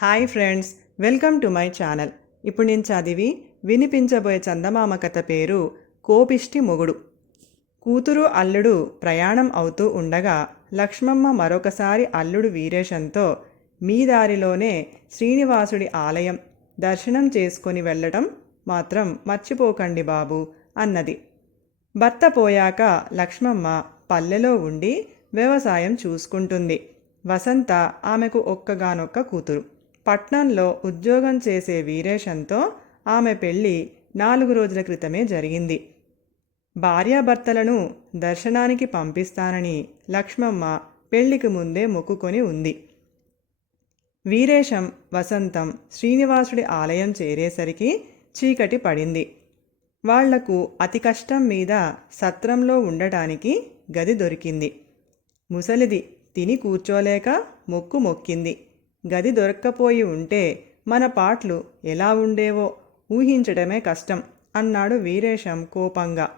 Hi friends welcome to my channel. ఇప్పుడు నేను చదివి వినిపించబోయే చందమామ కథ పేరు కోపిష్టి మొగుడు. కూతురు అల్లుడు ప్రయాణం అవుతూ ఉండగా లక్ష్మమ్మ మరొకసారి అల్లుడు వీరేశంతో మీ దారిలోనే శ్రీనివాసుడి ఆలయం దర్శనం చేసుకొని వెళ్ళటం మాత్రం మర్చిపోకండి బాబు అన్నది. భర్త పోయాక లక్ష్మమ్మ పల్లెలో ఉండి వ్యవసాయం చూసుకుంటుంది. వసంత ఆమెకు ఒక్కగానొక్క కూతురు. పట్నంలో ఉద్యోగం చేసే వీరేశంతో ఆమె పెళ్ళి నాలుగు రోజుల క్రితమే జరిగింది. భార్యాభర్తలను దర్శనానికి పంపిస్తానని లక్ష్మమ్మ పెళ్ళికి ముందే మొక్కుకొని ఉంది. వీరేశం వసంతం శ్రీనివాసుడి ఆలయం చేరేసరికి చీకటి పడింది. వాళ్ళకు అతి కష్టం మీద సత్రంలో ఉండటానికి గది దొరికింది. ముసలిది తిని కూర్చోలేక మొక్కు మొక్కింది. గది దొరక్కపోయి ఉంటే మన పాటలు ఎలా ఉండేవో ఊహించడమే కష్టం అన్నాడు వీరేశం కోపంగా.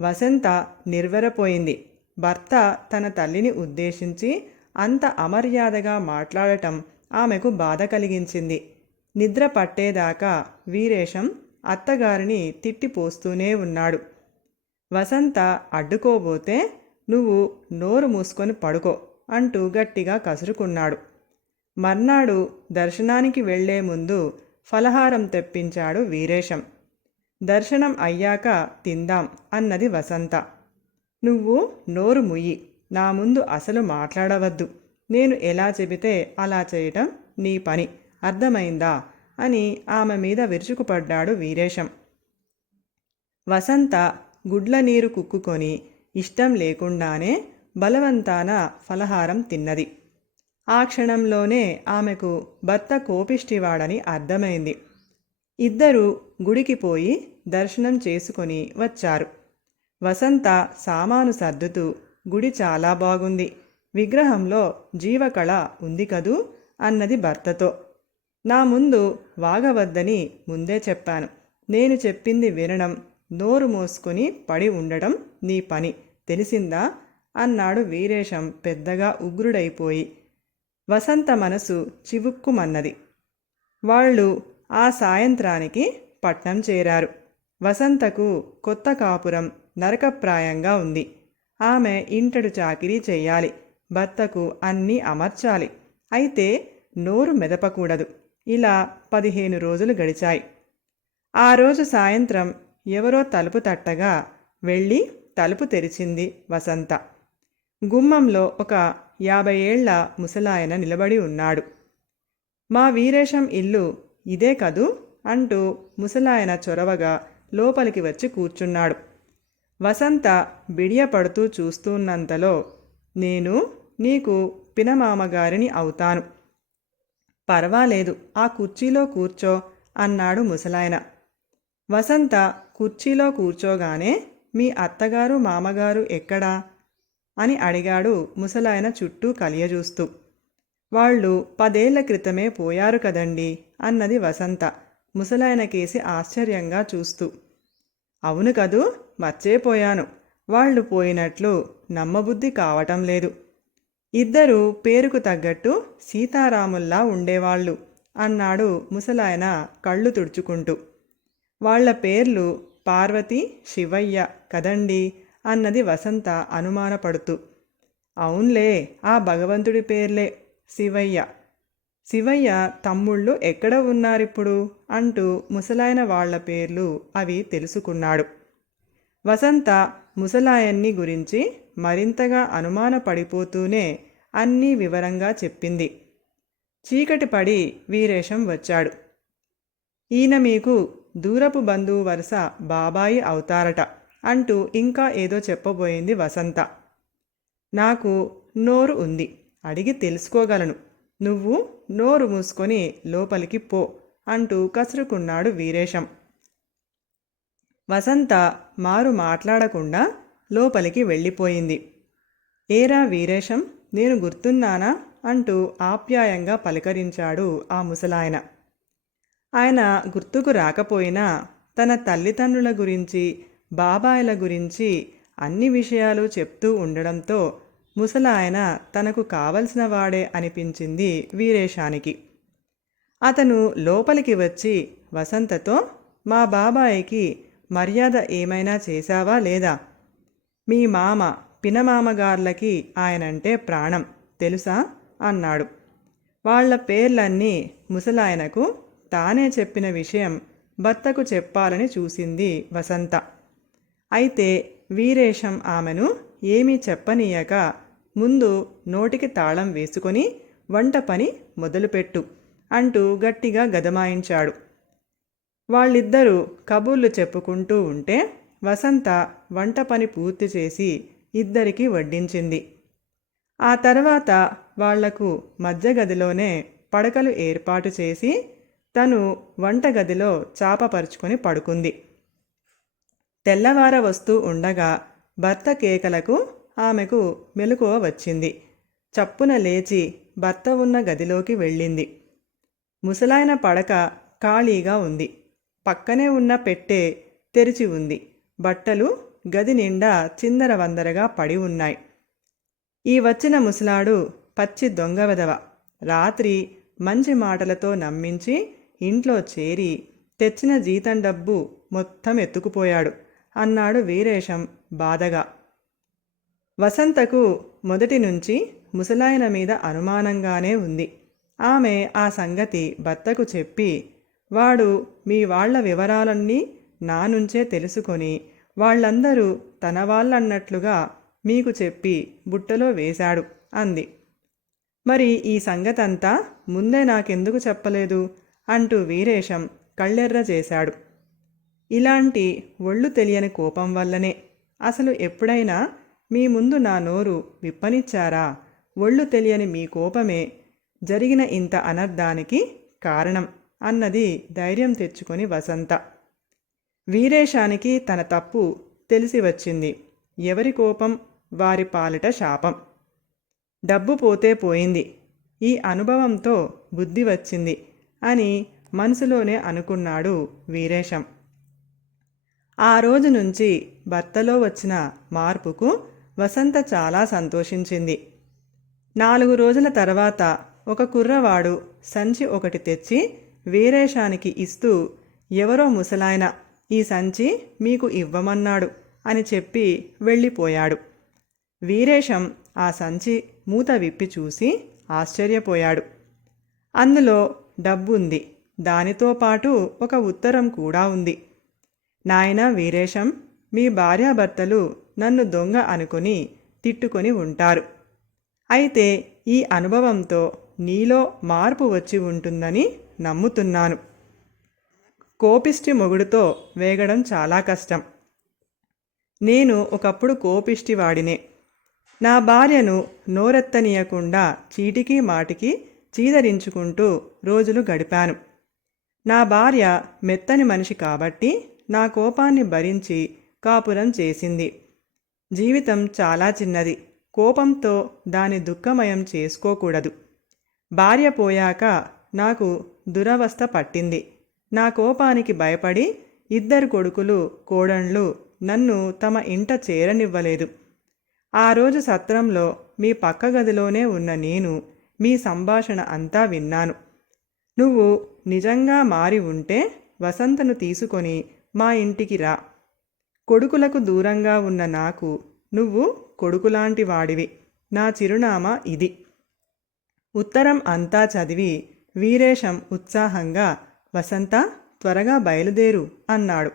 వసంత నిర్వెరపోయింది. భర్త తన తల్లిని ఉద్దేశించి అంత అమర్యాదగా మాట్లాడటం ఆమెకు బాధ కలిగించింది. నిద్ర పట్టేదాకా వీరేశం అత్తగారిని తిట్టిపోస్తూనే ఉన్నాడు. వసంత అడ్డుకోబోతే నువ్వు నోరు మూసుకొని పడుకో అంటూ గట్టిగా కసురుకున్నాడు. మర్నాడు దర్శనానికి వెళ్ళే ముందు ఫలహారం తెప్పించాడు వీరేశం. దర్శనం అయ్యాక తిందాం అన్నది వసంత. నువ్వు నోరు ముయ్యి నా ముందు అసలు మాట్లాడవద్దు. నేను ఎలా చెబితే అలా చేయటం నీ పని. అర్థమైందా? అని ఆమె మీద విరుచుకుపడ్డాడు వీరేశం. వసంత గుడ్ల నీరు కుక్కుకొని ఇష్టం లేకుండానే బలవంతాన ఫలహారం తిన్నది. ఆ క్షణంలోనే ఆమెకు భర్త కోపిష్టివాడని అర్థమైంది. ఇద్దరూ గుడికి పోయి దర్శనం చేసుకొని వచ్చారు. వసంత సామాను సర్దుతూ గుడి చాలా బాగుంది. విగ్రహంలో జీవకళ ఉంది కదూ? అన్నది భర్తతో. నా ముందు వాగవద్దని ముందే చెప్పాను. నేను చెప్పింది వినడం నోరు మోసుకొని పడి ఉండడం నీ పని. తెలిసిందా? అన్నాడు వీరేశం పెద్దగా ఉగ్రుడైపోయి. వసంత మనసు చివుక్కుమన్నది. వాళ్ళు ఆ సాయంత్రానికి పట్నం చేరారు. వసంతకు కొత్త కాపురం నరకప్రాయంగా ఉంది. ఆమె ఇంటడు చాకిరీ చేయాలి భర్తకు అన్నీ అమర్చాలి. అయితే నోరు మెదపకూడదు. ఇలా పదిహేను రోజులు గడిచాయి. ఆ రోజు సాయంత్రం ఎవరో తలుపు తట్టగా వెళ్ళి తలుపు తెరిచింది వసంత. గుమ్మంలో ఒక యాభై ఏళ్ళ ముసలాయన నిలబడి ఉన్నాడు. మా వీరేశం ఇల్లు ఇదే కదూ అంటూ ముసలాయన చొరవగా లోపలికి వచ్చి కూర్చున్నాడు. వసంత బిడియపడుతూ చూస్తున్నంతలో నేను నీకు పినమామగారిని అవుతాను. పర్వాలేదు ఆ కుర్చీలో కూర్చో అన్నాడు ముసలాయన. వసంత కుర్చీలో కూర్చోగానే మీ అత్తగారు మామగారు ఎక్కడా? అని అడిగాడు ముసలాయన చుట్టూ కలియజూస్తూ. వాళ్ళు పదేళ్ళ క్రితమే పోయారు కదండి అన్నది వసంత ముసలాయన కేసి ఆశ్చర్యంగా చూస్తూ. అవును కదూ మర్చేపోయాను వాళ్ళు పోయినట్లు నమ్మబుద్ధి కావటం లేదు. ఇద్దరు పేరుకు తగ్గట్టు సీతారాముల్లా ఉండేవాళ్ళు అన్నాడు ముసలాయన కళ్ళు తుడుచుకుంటూ. వాళ్ళ పేర్లు పార్వతి శివయ్య కదండీ అన్నది వసంత అనుమానపడుతూ. అవునులే ఆ భగవంతుడి పేర్లే శివయ్య. శివయ్య తమ్ముళ్ళు ఎక్కడ ఉన్నారిప్పుడు? అంటూ ముసలాయన వాళ్ళ పేర్లు అవి తెలుసుకున్నాడు. వసంత ముసలాయన్ని గురించి మరింతగా అనుమానపడిపోతూనే అన్నీ వివరంగా చెప్పింది. చీకటి పడి వీరేశం వచ్చాడు. ఈయన మీకు దూరపు బంధువు వరుస బాబాయి అవుతారట. అంటూ ఇంకా ఏదో చెప్పబోయింది వసంత. నాకు నోరు ఉంది. అడిగి తెలుసుకోగలను. నువ్వు నోరు మూసుకొని లోపలికి పో అంటూ కసురుకున్నాడు వీరేశం. వసంత మారు మాట్లాడకుండా లోపలికి వెళ్ళిపోయింది. ఏరా వీరేశం నేను గుర్తున్నానా? అంటూ ఆప్యాయంగా పలకరించాడు ఆ ముసలాయన. ఆయన గుర్తుకు రాకపోయినా తన తల్లిదండ్రుల గురించి బాబాయిల గురించి అన్ని విషయాలు చెప్తూ ఉండడంతో ముసలాయన తనకు కావలసిన వాడే అనిపించింది వీరేశానికి. అతను లోపలికి వచ్చి వసంతతో మా బాబాయికి మర్యాద ఏమైనా చేశావా లేదా? మీ మామ పినమామగార్లకి ఆయనంటే ప్రాణం తెలుసా? అన్నాడు. వాళ్ళ పేర్లన్నీ ముసలాయనకు తానే చెప్పిన విషయం భర్తకు చెప్పాలని చూసింది వసంత. అయితే వీరేశం ఆమెను ఏమీ చెప్పనీయక ముందు నోటికి తాళం వేసుకొని వంట పని మొదలుపెట్టు అంటూ గట్టిగా గదమాయించాడు. వాళ్ళిద్దరూ కబుర్లు చెప్పుకుంటూ ఉంటే వసంత వంట పని పూర్తి చేసి ఇద్దరికీ వడ్డించింది. ఆ తర్వాత వాళ్ళకు మధ్య గదిలోనే పడకలు ఏర్పాటు చేసి తను వంటగదిలో చాపపరుచుకొని పడుకుంది. తెల్లవార వస్తూ ఉండగా భర్త కేకలకు ఆమెకు మెలకువ వచ్చింది. చప్పున లేచి భర్త ఉన్న గదిలోకి వెళ్ళింది. ముసలాయన పడక ఖాళీగా ఉంది. పక్కనే ఉన్న పెట్టె తెరిచి ఉంది. బట్టలు గది నిండా చిందరవందరగా పడి ఉన్నాయి. ఈ వచ్చిన ముసలాడు పచ్చి దొంగ వెదవ రాత్రి మంచి మాటలతో నమ్మించి ఇంట్లో చేరి తెచ్చిన జీతం డబ్బు మొత్తం ఎత్తుకుపోయాడు. అన్నాడు వీరేశం బాధగా. వసంతకు మొదటి నుంచి ముసలాయన మీద అనుమానంగానే ఉంది. ఆమె ఆ సంగతి భర్తకు చెప్పి వాడు మీ వాళ్ళ వివరాలన్నీ నా నుంచే తెలుసుకొని వాళ్ళందరూ తన వాళ్ళన్నట్లుగా మీకు చెప్పి బుట్టలో వేశాడు అంది. మరి ఈ సంగతంతా ముందే నాకెందుకు చెప్పలేదు? అంటూ వీరేశం కళ్ళెర్ర చేశాడు. ఇలాంటి ఒళ్ళు తెలియని కోపం వల్లనే. అసలు ఎప్పుడైనా మీ ముందు నా నోరు విప్పనిచ్చారా? ఒళ్ళు తెలియని మీ కోపమే జరిగిన ఇంత అనర్థానికి కారణం అన్నది ధైర్యం తెచ్చుకొని వసంత. వీరేశానికి తన తప్పు తెలిసి వచ్చింది. ఎవరి కోపం? వారి పాలిట శాపం. డబ్బు పోతే పోయింది. ఈ అనుభవంతో బుద్ధి వచ్చింది అని మనసులోనే అనుకున్నాడు వీరేశం. ఆ రోజు నుంచి భర్తలో వచ్చిన మార్పుకు వసంత చాలా సంతోషించింది. నాలుగు రోజుల తర్వాత ఒక కుర్రవాడు సంచి ఒకటి తెచ్చి వీరేశానికి ఇస్తూ ఎవరో ముసలాయన ఈ సంచి మీకు ఇవ్వమన్నాడు అని చెప్పి వెళ్ళిపోయాడు. వీరేశం ఆ సంచి మూత విప్పి చూసి ఆశ్చర్యపోయాడు. అందులో డబ్బుంది. దానితో పాటు ఒక ఉత్తరం కూడా ఉంది. నాయన వీరేశం మీ భార్యాభర్తలు నన్ను దొంగ అనుకుని తిట్టుకొని ఉంటారు. అయితే ఈ అనుభవంతో నీలో మార్పు వచ్చి ఉంటుందని నమ్ముతున్నాను. కోపిష్టి మొగుడుతో వేగడం చాలా కష్టం. నేను ఒకప్పుడు కోపిష్టి వాడినే. నా భార్యను నోరెత్తనీయకుండా చీటికి మాటికి చీదరించుకుంటూ రోజులు గడిపాను. నా భార్య మెత్తని మనిషి కాబట్టి నా కోపాన్ని భరించి కాపురం చేసింది. జీవితం చాలా చిన్నది. కోపంతో దాని దుఃఖమయం చేసుకోకూడదు. భార్య పోయాక నాకు దురవస్థ పట్టింది. నా కోపానికి భయపడి ఇద్దరు కొడుకులు కోడండ్లు నన్ను తమ ఇంట చేరనివ్వలేదు. ఆ రోజు సత్రంలో మీ పక్క గదిలోనే ఉన్న నేను మీ సంభాషణ అంతా విన్నాను. నువ్వు నిజంగా మారి ఉంటే వసంతను తీసుకొని మా ఇంటికి రా. కొడుకులకు దూరంగా ఉన్న నాకు నువ్వు కొడుకులాంటి వాడివి. నా చిరునామా ఇది. ఉత్తరం అంతా చదివి వీరేశం ఉత్సాహంగా వసంత త్వరగా బయలుదేరు అన్నాడు.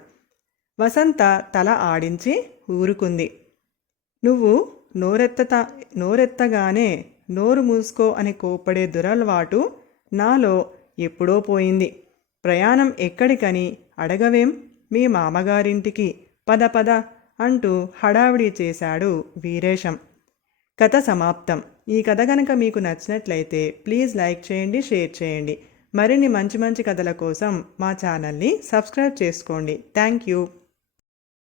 వసంత తల ఆడించి ఊరుకుంది. నువ్వు నోరెత్తత నోరెత్తగానే నోరు మూసుకో అని కోపడే దురలవాటు నాలో ఎప్పుడో పోయింది. ప్రయాణం ఎక్కడికని అడగవేం? మీ మామగారింటికి పద పద అంటూ హడావిడి చేశాడు వీరేశం. కథ సమాప్తం. ఈ కథ కనుక మీకు నచ్చినట్లయితే ప్లీజ్ లైక్ చేయండి షేర్ చేయండి. మరిన్ని మంచి మంచి కథల కోసం మా ఛానల్ని సబ్స్క్రైబ్ చేసుకోండి. Thank you.